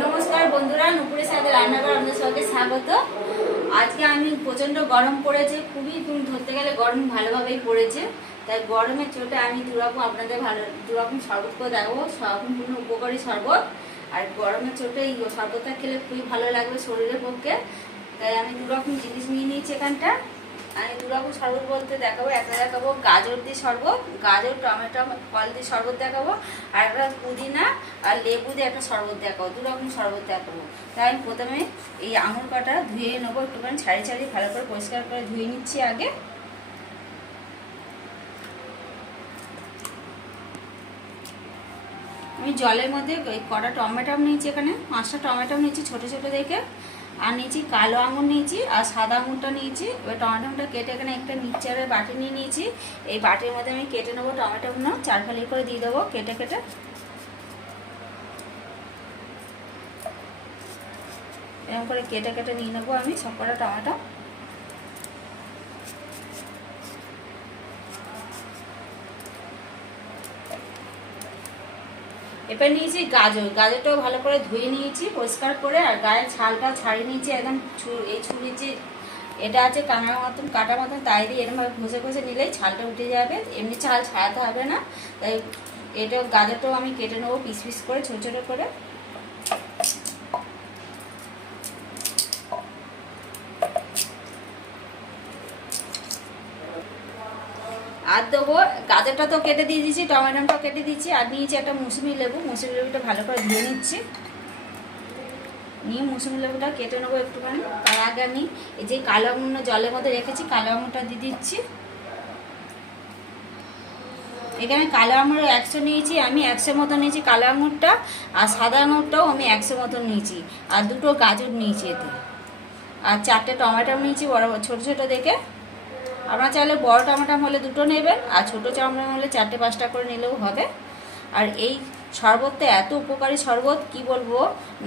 নমস্কার বন্ধুরা, নুপুরের সাথে রান্নাঘর আপনাদের সবাইকে স্বাগত। আজকে আমি প্রচণ্ড গরম পড়েছে, খুবই ধরতে গেলে গরম ভালোভাবেই পড়েছে। তাই গরমের চোটে আমি দুরকম আপনাদের ভালো, দুরকম শরবত করে দেখাবো সম্পূর্ণ উপকারী শরবত। আর গরমের চোটে এই শরবতটা খেলে খুবই ভালো লাগবে শরীরের পক্ষে। তাই আমি দুরকম জিনিস নিয়ে নিয়েছি এখানটা। আমি দুরকম শরবত বলতে দেখাবো, একটা দেখাবো, গাজর দিয়ে শরবত, গাজর, টমেটো ফল দিয়ে শরবত দেখাবো, আর একটা পুদিনা আর লেবু দিয়ে একটা শরবত দেখাবো দুরকম শরবত দেখাবো। তাই আমি প্রথমে এই আঙুর কাটা ধুয়ে নেব, একটুখানি ছাড়ি ছাড়ি ভালো করে পরিষ্কার করে ধুয়ে নিচ্ছি আগে। আমি জলের মধ্যে কটা টমেটো নিয়েছি এখানে, পাঁচটা টমেটো নিয়েছি ছোটো ছোটো দেখে। আর নিয়েছি কালো আঙুর নিয়েছি আর সাদা আঙুরটা নিয়েছি। এবার টমেটোটা কেটে এখানে একটা মিক্সচারের বাটি নিয়ে নিয়েছি। এই বাটির মধ্যে আমি কেটে নেব টমেটোগুলো চারফালি করে দিয়ে দেবো কেটে কেটে। এরকম করে কেটে কেটে নিয়ে নেব আমি সবকটা টমেটো। এবার নিয়েছি গাজর। গাজরটাও ভালো করে ধুয়ে নিয়েছি, পরিষ্কার করে, আর গায়ে ছালটা ছাড়িয়ে নিয়েছি একদম এই ছুরির যে এটা আছে কানার মতন কাটার মতন, তাই দিয়ে এরকমভাবে ঘষে ঘষে নিলেই ছালটা উঠে যাবে। এমনি ছাল ছাড়াতে হবে না, তাই এটা গাজরটাও আমি কেটে নেব পিস পিস করে, ছোটো ছোটো করে। আর দেবো গাজরটা তো কেটে দিয়ে দিয়েছি, টমেটোটাও কেটে দিয়েছি, আর নিয়েছি একটা মুসুমি লেবু। মুসুমি লেবুটা ভালো করে ধুয়ে নিচ্ছি। নিয়ে মুসুমি লেবুটা কেটে নেব একটুখানি। তার আগে আমি এই যে কালো আঙুর জলের মধ্যে রেখেছি, কালো আঙুরটা দিয়ে দিচ্ছি। এখানে কালো আঙুর একশো নিয়েছি, আমি একশো মতো নিয়েছি কালো আঙুরটা, আর সাদা আঙুরটাও আমি একশো মতো নিয়েছি। আর দুটো গাজর নিয়েছি এতে। আর চারটে টমেটো নিয়েছি, বড়, ছোটো ছোটো দেখে। আপনারা চাইলে বড় টমেটো হলে দুটো নেবেন, আর ছোটো টমেটো হলে চারটে পাঁচটা করে নিলেও হবে। আর এই শরবতটা এত উপকারী শরবত, কি বলব?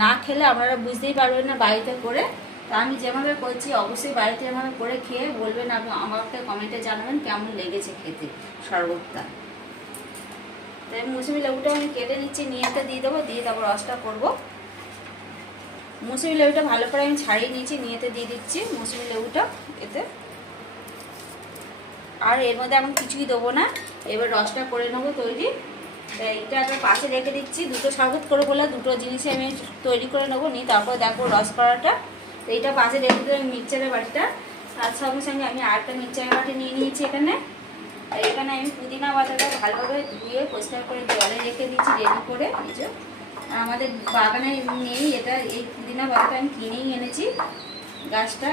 না খেলে আপনারা বুঝতেই পারবেন না বাড়িতে করে। তা আমি যেভাবে করছি, অবশ্যই বাড়িতে এভাবে করে খেয়ে বলবেন আপনি আমাকে কমেন্টে জানাবেন কেমন লেগেছে খেতে শরবতটা। তাই মুসুমি লেবুটা আমি কেটে নিচ্ছি, নিয়েতে দিয়ে দেবো, দিয়ে তারপর রসটা করব। মুসুমি লেবুটা ভালো করে আমি ছাড়িয়ে নিয়েছি, নিয়েতে দিয়ে দিচ্ছি মুসুমি লেবুটা এতে। আর এর মধ্যে এখন কিছুই দেবো না। এবার রসটা করে নেব তৈরি। তাই এটা একটা পাশে রেখে দিচ্ছি। দুটো শরবত করে বলে দুটো জিনিসই আমি তৈরি করে নেব। নিই তারপর দেখো রস করাটা। এইটা পাশে রেখে দিলাম মিক্সচারের বাটিটা। তার সঙ্গে সঙ্গে আমি আরেকটা মিক্সচারের বাটি নিয়ে নিয়েছি এখানে। আর এখানে আমি পুদিনা পাতাটা ভালোভাবে ধুয়ে পরিষ্কার করে জলে রেখে দিচ্ছি রেডি করে। আর আমাদের বাগানে নেই, এটা এই পুদিনা পাতাটা আমি কিনেই এনেছি। গাছটা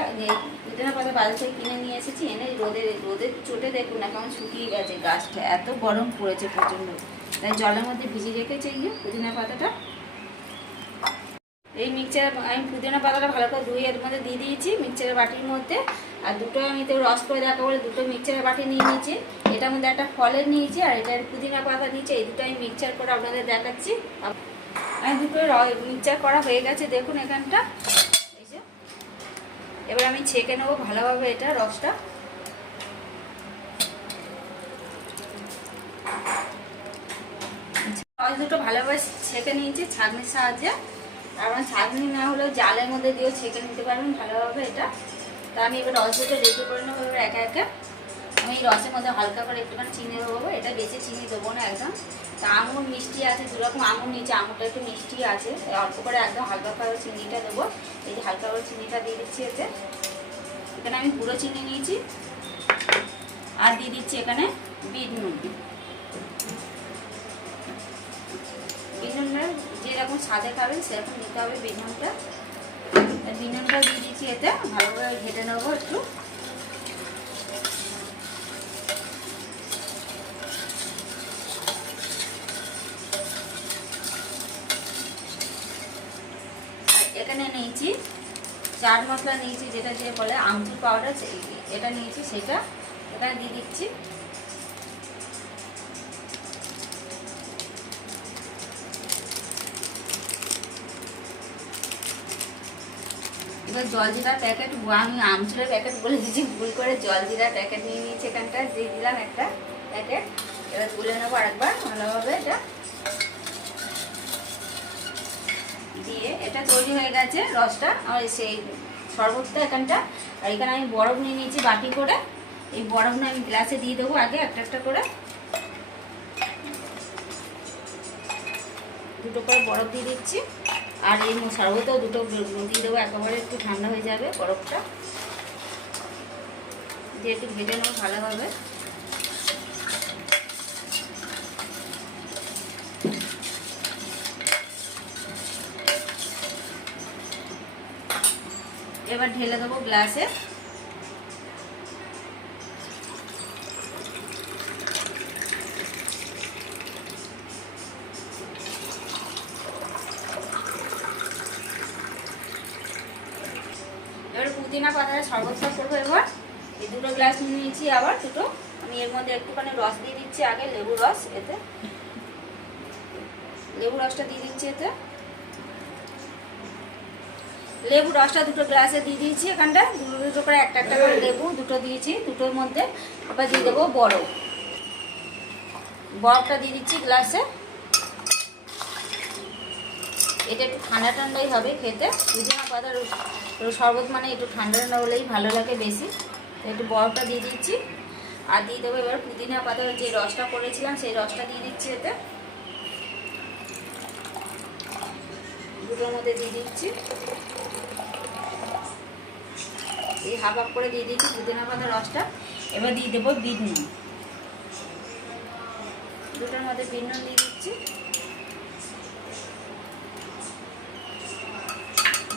পুদিনা পাতা বাজার থেকে কিনে নিয়ে এসেছি, এনে রোদে রোদের চোটে দেখুন না কেমন শুকিয়ে গেছে গাছটা। এত গরম পড়েছে প্রচণ্ড। তাই জলের মধ্যে ভিজিয়ে রেখেছে এই যে পুদিনা পাতাটা। এই মিক্সচার আমি পুদিনা পাতাটা ভালো করে ধুয়ে এর মধ্যে দিয়ে দিয়েছি মিক্সচারের বাটির মধ্যে। আর দুটো আমি তো রস করে দেখা বলে দুটো মিক্সচারের বাটি নিয়ে নিয়েছি। এটার মধ্যে একটা ফলের নিয়েছি আর এটা পুদিনা পাতা নিয়েছি। এই দুটো আমি মিক্সচার করে আপনাদের দেখাচ্ছি। আমি দুটো মিক্সচার করা হয়ে গেছে, দেখুন এখানটা। এবার আমি ছেঁকে নেব ভালোভাবে এটা রসটা। রস দুটো ভালোভাবে ছেঁকে নিয়েছি ছাঁকনির সাহায্যে। কারণ ছাঁকনি না হলেও জালের মধ্যে দিয়েও ছেঁকে নিতে পারবেন ভালোভাবে এটা। তা আমি এবার রস দুটো রেডি করে নেব এবার একা একা। আমি রসের মধ্যে হালকা করে একটুখানি চিনি দেবো এটা বেশি চিনি দেবো না একদম। তা আঙুর মিষ্টি আছে দুরকম আঙুর নিচে আঙুরটা একটু মিষ্টি আছে। অল্প করে একদম হালকা করে চিনিটা দেবো। এই যে হালকা করে চিনিটা দিয়ে দিচ্ছি এতে। এখানে আমি গুঁড়ো চিনি নিয়েছি। আর দিয়ে দিচ্ছি এখানে বিট নুন। বিট নুনটা যেরকম স্বাদে খাবেন, সেরকম দিতে হবে বিট নুনটা। বিট নুনটা দিয়ে দিচ্ছি এতে ভালোভাবে ঘেটে নেব একটু আর এখানে নিয়েছি চাট মশলা নিয়েছি, যেটা যে বলে আমচুর পাউডার এটা নিয়েছি, সেটা এটা দিয়ে দিচ্ছি। এবার জলজিরার প্যাকেট আমি আমচুরের প্যাকেট বলে দিচ্ছি ভুল করে জলজিরার প্যাকেট নিয়ে নিয়েছি এখানটা দিয়ে দিলাম একটা প্যাকেট এবার তুলে নেব আরেকবার, ভালোভাবে এটা দিয়ে এটা তৈরি হয়ে গেছে রসটা। আর সেই শরবতটা এখানটা। আর এখানে আমি বরফ নিয়ে নিয়েছি বাটি করে। এই বরফটা আমি গ্লাসে দিয়ে দেবো আগে একটা একটা করে। দুটো করে বরফ দিয়ে দিচ্ছি। আর এই শরবতেও দুটো দিয়ে দেবো। একেবারে একটু ঠান্ডা হয়ে যাবে বরফটা। দিয়ে একটু ভেজে নেব ভালোভাবে। এবার ঢেলে দেবো গ্লাসে। এবার পুদিনা পাতার শরবতটা করব এবার। এই দুটো গ্লাস নিয়েছি, আবার দুটো। আমি এর মধ্যে একটুখানি রস দিয়ে দিচ্ছি আগে, লেবু রস এতে। লেবু রসটা দিয়ে দিচ্ছি এতে। লেবু রসটা দুটো গ্লাসে দিয়ে দিয়েছি এখানটা। দুটো দুটো করে একটা একটা করে লেবু দুটো দিয়েছি, দুটোর মধ্যে আবার দিয়ে দেবো বরফ বরফটা দিয়ে দিচ্ছি গ্লাসে। এটা একটু ঠান্ডা ঠান্ডাই হবে খেতে। পুদিনা পাতার শরবত মানে একটু ঠান্ডা ঠান্ডা হলেই ভালো লাগে বেশি। একটু বরফটা দিয়ে দিচ্ছি। আর দিয়ে দেবো এবার পুদিনা পাতার যে রসটা করেছিলাম সেই রসটা দিয়ে দিচ্ছি এতে। দুটোর মধ্যে দিয়ে দিচ্ছি। এই হাফ হাফ করে দিয়ে দিচ্ছি পুদিনা পাতার রসটা। এবার দিয়ে দেবো বিট নুন। দুটোর মধ্যে বিট নুন দিয়ে দিচ্ছি।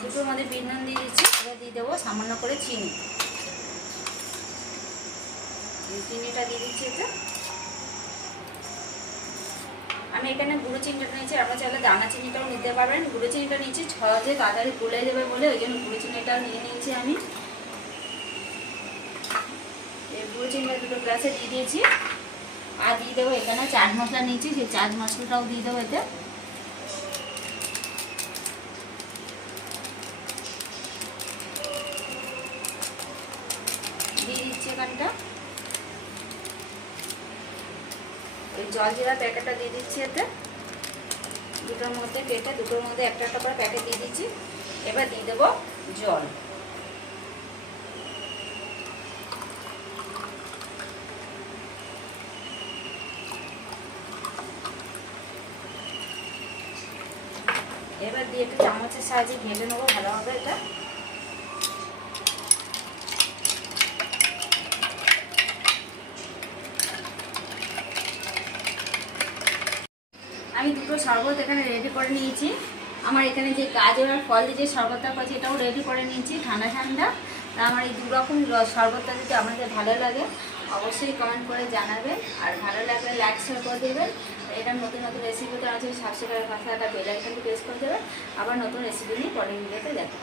দুটোর মধ্যে বিট নুন দিয়ে দিচ্ছি। এবার দিয়ে দেবো সামান্য করে চিনি। চিনিটা দিয়ে দিচ্ছি এতে আমি এখানে গুঁড়ো চিনিটা নিয়েছি। আপনার চাইলে দানা চিনিটাও নিতে পারবেন। গুঁড়ো চিনিটা নিয়েছি সহজে তাড়াতাড়ি গুলে যাবে বলে ওই জন্য গুঁড়ো চিনিটা নিয়ে নিয়েছি আমি। গুঁড়ো চিনিটা দুটো গ্লাসে দিয়ে দিয়েছি। আর দিয়ে দেবো এখানে চাট মশলা নিয়েছি, সেই চাট মশলাটাও দিয়ে দেবো এতে। দিয়ে দিচ্ছি এখানটা। ওই জল জিরা প্যাকেটটা দিয়ে দিচ্ছি এতে। দুটোর মধ্যে কেটে, দুটোর মধ্যে একটা একটা করে প্যাকেট দিয়ে দিচ্ছি এবার দিয়ে দেবো জল এবার দিয়ে একটু চামচের সাহায্যে ঘেটে নেব, ভালোভাবে এটা। আমি দুটো শরবত এখানে রেডি করে নিয়েছি। আমার এখানে যে গাজর আর ফল যে শরবতটা করেছি, এটাও রেডি করে নিয়েছি, ঠান্ডা ঠান্ডা। আমার এই দুরকম শরবতটা যদি আপনাদের ভালো লাগে অবশ্যই কমেন্ট করে জানাবেন আর ভালো লাগলে লাইক শেয়ার করে দেবেন। এটা নতুন নতুন রেসিপিতে আছে সাবস্ক্রাইবের পাশে একটা বেল আইকনটি প্রেস করে দেবেন। আবার নতুন রেসিপি নিয়ে পরের ভিডিওতে দেখা।